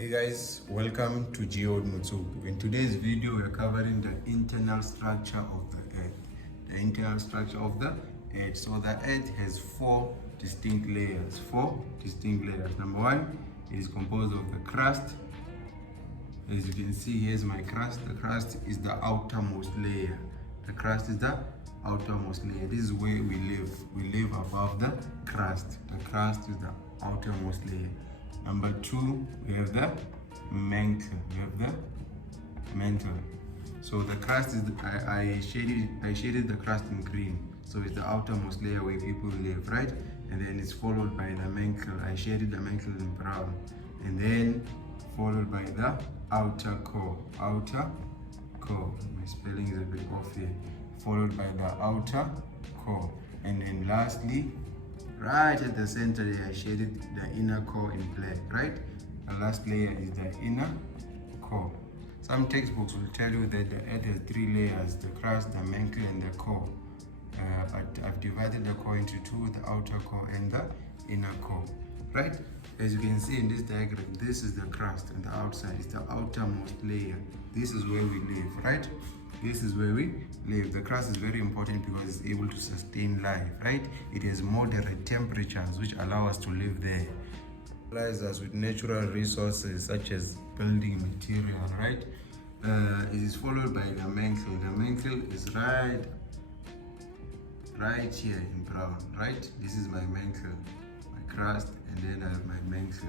Hey guys, welcome to GeoWith Motsoko. In today's video, we are covering the internal structure of the Earth. The internal structure of the Earth. So the Earth has four distinct layers. Number one, it is composed of the crust. As you can see, here's my crust. The crust is the outermost layer. The crust is the outermost layer. This is where we live. We live above the crust. The crust is the outermost layer. Number two, we have the mantle. So the crust is I shaded the crust in green. So it's the outermost layer where people live, right? And then it's followed by the mantle. I shaded the mantle in brown. And then followed by the outer core. My spelling is a bit off here. Followed by the outer core. And then lastly, right at the center there, I shaded the inner core in black, right? The last layer is the inner core. Some textbooks will tell you that the Earth has three layers: the crust, the mantle, and the core. But I've divided the core into two: the outer core and the inner core, right? As you can see in this diagram, this is the crust, and the outside is the outermost layer. This is where we live, right? This is where we live. The crust is very important because it's able to sustain life, right? It has moderate temperatures which allow us to live there. It supplies us with natural resources such as building material, right? It is followed by the mantle. The mantle is right here in brown, right? This is my mantle, my crust, and then I have my mantle.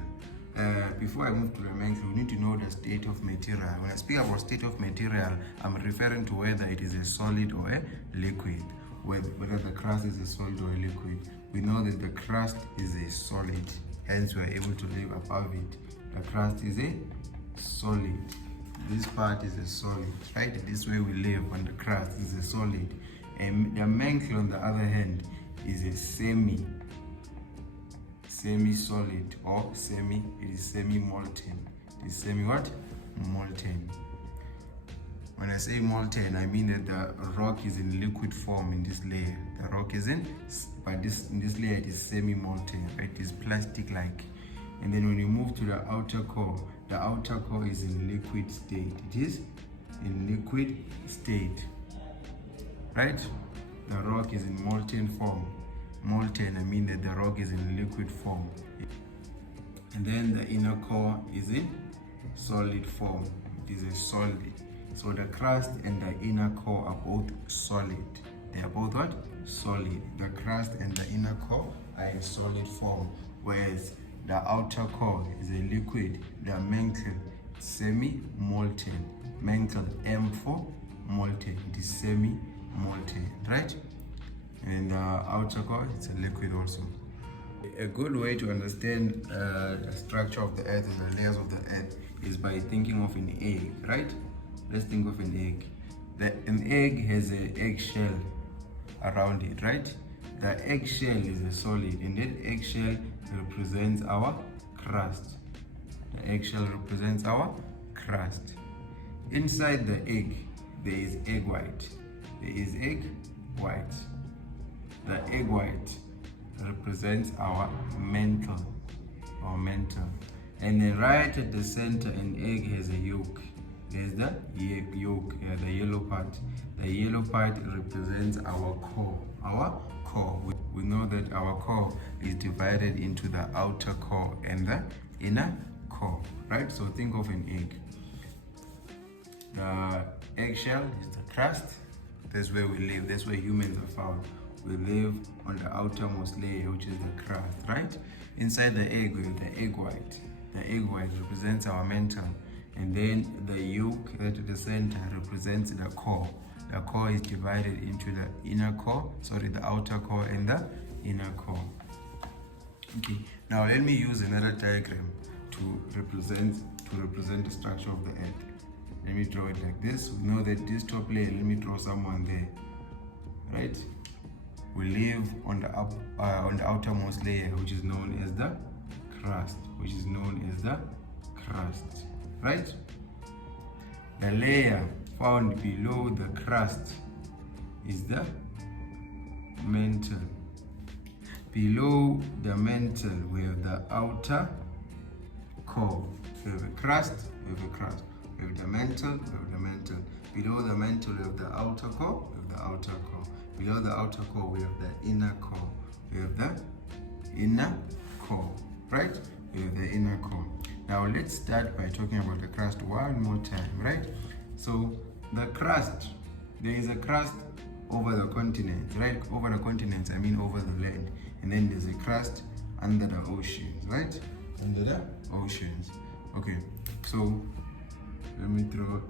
Before I move to the mantle, we need to know the state of material. When I speak about state of material, I'm referring to whether it is a solid or a liquid. Whether the crust is a solid or a liquid. We know that the crust is a solid, hence we are able to live above it. The crust is a solid. This part is a solid, right? This way we live on the crust is a solid. And the mantle, on the other hand, is a semi-solid or it is semi-molten. It is semi-what? Molten. When I say molten, I mean that the rock is in liquid form in this layer. The rock is in this layer it is semi-molten, right? It is plastic-like. And then when you move to the outer core is in liquid state. It is in liquid state, right? The rock is in molten form. Molten, I mean that the rock is in liquid form. And then the inner core is in solid form. It is a solid. So the crust and the inner core are both solid. They are both what? Solid. The crust and the inner core are in solid form, whereas the outer core is a liquid. The mantle, semi-molten. Mantle, M for molten. It is semi-molten, right? And the outer core, it's a liquid also. A good way to understand the structure of the Earth and the layers of the Earth is by thinking of an egg, right? Let's think of an egg. An egg has an eggshell around it, right? The eggshell is a solid, and that eggshell represents our crust. The eggshell represents our crust. Inside the egg, there is egg white. There is egg white. The egg white represents our mantle. And then right at the center, an egg has a yolk. There's the yolk, the yellow part. The yellow part represents our core. We know that our core is divided into the outer core and the inner core, right? So think of an egg. The eggshell is the crust. That's where we live. That's where humans are found. We live on the outermost layer, which is the crust, right? Inside the egg, we have the egg white. The egg white represents our mantle. And then the yolk right at the center represents the core. The core is divided into the outer core and the inner core. Okay, now let me use another diagram to represent the structure of the Earth. Let me draw it like this. We know that this top layer, let me draw someone there, right? We live on the outermost layer, which is known as the crust. Right? The layer found below the crust is the mantle. Below the mantle, we have the outer core. We have a crust, we have a crust. We have the mantle, we have the mantle. Below the mantle, we have the outer core, we have the outer core. Below the outer core, we have the inner core. We have the inner core, right? We have the inner core. Now let's start by talking about the crust one more time, right? So the crust, there is a crust over the continents, right? Over the continents, I mean over the land. And then there's a crust under the oceans, right? Under the oceans. Okay, so let me throw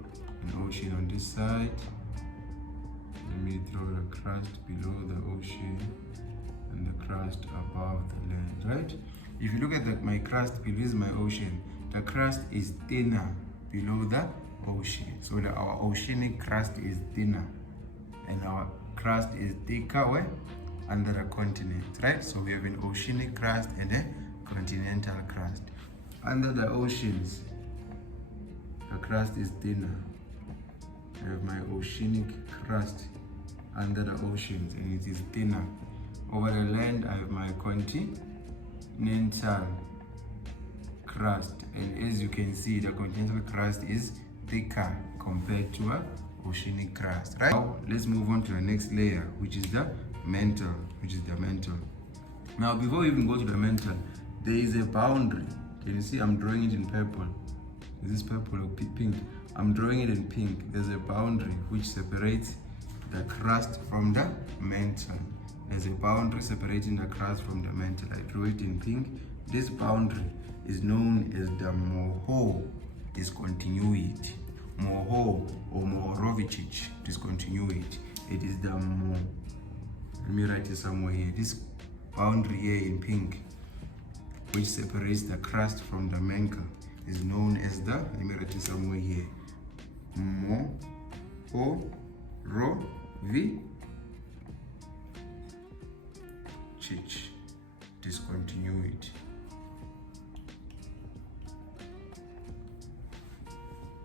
an ocean on this side. Let me throw the crust below the ocean and the crust above the land, right? If you look at my crust below my ocean, the crust is thinner below the ocean. So our oceanic crust is thinner and our crust is thicker where? Under the continent, right? So we have an oceanic crust and a continental crust. Under the oceans, the crust is thinner. I have my oceanic crust under the oceans and it is thinner. Over the land, I have my continental crust, and as you can see, the continental crust is thicker compared to a oceanic crust, right? Now let's move on to the next layer, which is the mantle. Now before we even go to the mantle, there is a boundary. Can you see I'm drawing it in purple? Is this purple or pink? I'm drawing it in pink. There's a boundary which separates the crust from the mantle. There's a boundary separating the crust from the mantle. I drew it in pink. This boundary is known as the Moho discontinuity. Moho or Mohorovičić discontinuity. It is the let me write it somewhere here. This boundary here in pink, which separates the crust from the mantle, is known as the, let me write it somewhere here, Mohorovičić discontinuity.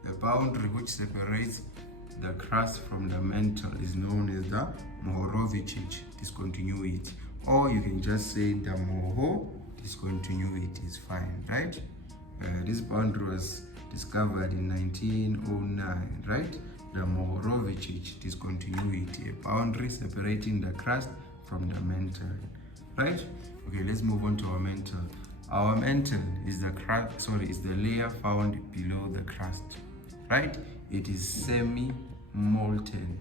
The boundary which separates the crust from the mantle is known as the Mohorovičić discontinuity, or you can just say the Moho discontinuity is fine, right? This boundary was discovered in 1909, right? The Mohorovičić discontinuity, a boundary separating the crust from the mantle, right? Okay, let's move on to our mantle. Our mantle is the layer found below the crust, right? It is semi-molten,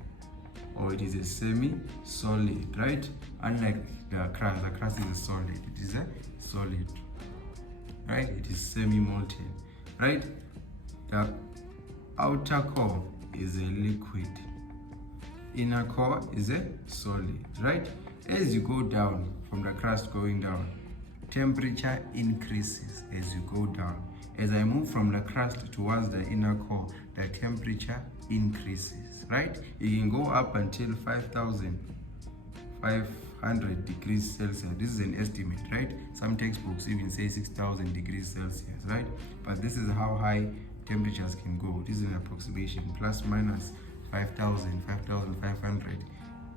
or it is a semi-solid, right? Unlike the crust is a solid. It is a solid, right? It is semi-molten, right? The outer core is a liquid. Inner core is a solid, right? As you go down, from the crust going down, temperature increases as you go down. As I move from the crust towards the inner core, the temperature increases, right? You can go up until 5,500 degrees Celsius. This is an estimate, right? Some textbooks even say 6,000 degrees Celsius, right? But this is how high temperatures can go. This is an approximation, plus minus 5,500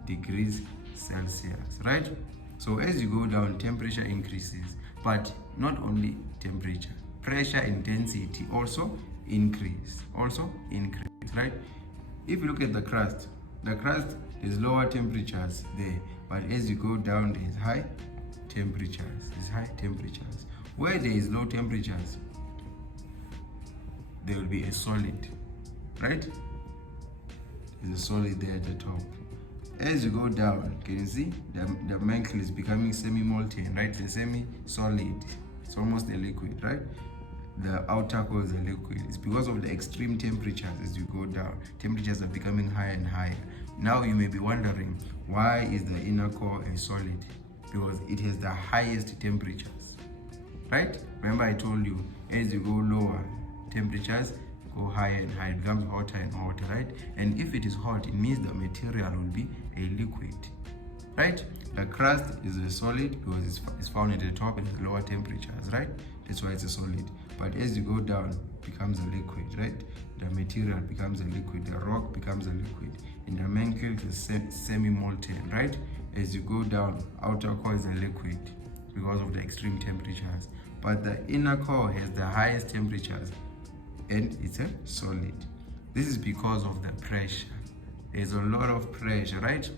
degrees Celsius, right? So as you go down, temperature increases, but not only temperature, pressure intensity also increase, right? If you look at the crust, there's lower temperatures there, but as you go down, there's high temperatures. Where there is low temperatures, there will be a solid, right? There's a solid there at the top. As you go down, can you see the mantle is becoming semi-molten, right? The semi-solid, it's almost a liquid, right? The outer core is a liquid. It's because of the extreme temperatures. As you go down, temperatures are becoming higher and higher. Now you may be wondering, why is the inner core a solid? Because it has the highest temperatures, right? Remember I told you, as you go lower, temperatures go higher and higher, it becomes hotter and hotter, right? And if it is hot, it means the material will be a liquid, right? The crust is a solid because it's found at the top and at lower temperatures, right? That's why it's a solid. But as you go down, it becomes a liquid, right? The material becomes a liquid, the rock becomes a liquid, and the mantle is semi-molten, right? As you go down, outer core is a liquid because of the extreme temperatures. but the inner core has the highest temperatures and it's a solid. This is because of the pressure. There's a lot of pressure, right?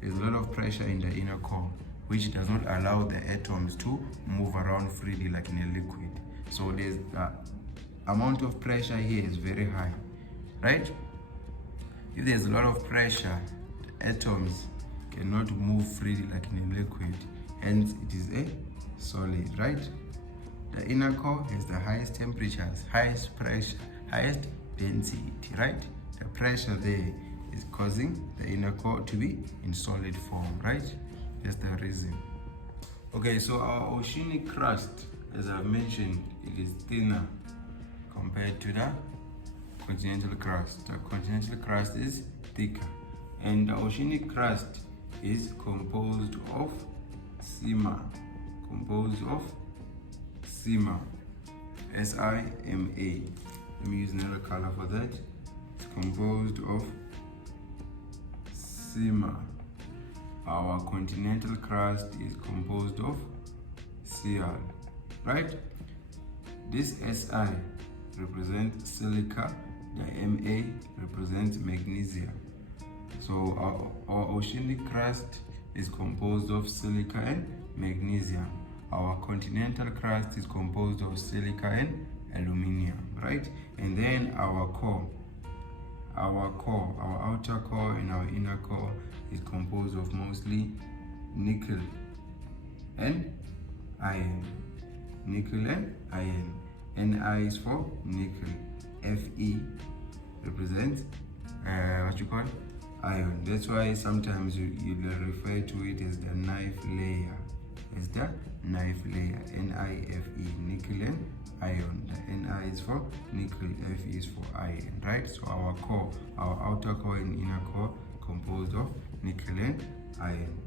There's a lot of pressure in the inner core, which does not allow the atoms to move around freely like in a liquid. So there's the amount of pressure here is very high, right? If there's a lot of pressure, the atoms cannot move freely like in a liquid, hence it is a solid, right? The inner core has the highest temperatures, highest pressure, highest density, right? The pressure there is causing the inner core to be in solid form, right? That's the reason. Okay, so our oceanic crust, as I've mentioned, it is thinner compared to the continental crust. The continental crust is thicker, and the oceanic crust is composed of sima, S-I-M-A. Let me use another color for that. It's composed of sima. Our continental crust is composed of Cl, right? This Si represents silica, the Ma represents magnesia. So our oceanic crust is composed of silica and magnesia. Our continental crust is composed of silica and aluminium, right? And then our outer core and our inner core is composed of mostly nickel and iron. Ni is for nickel. Fe represents iron. That's why sometimes you refer to it as the knife layer. It's the knife layer. N-I-F-E, nickel and iron. The Ni is for nickel, Fe is for iron, right? So our core, our outer core and inner core composed of nickel and iron.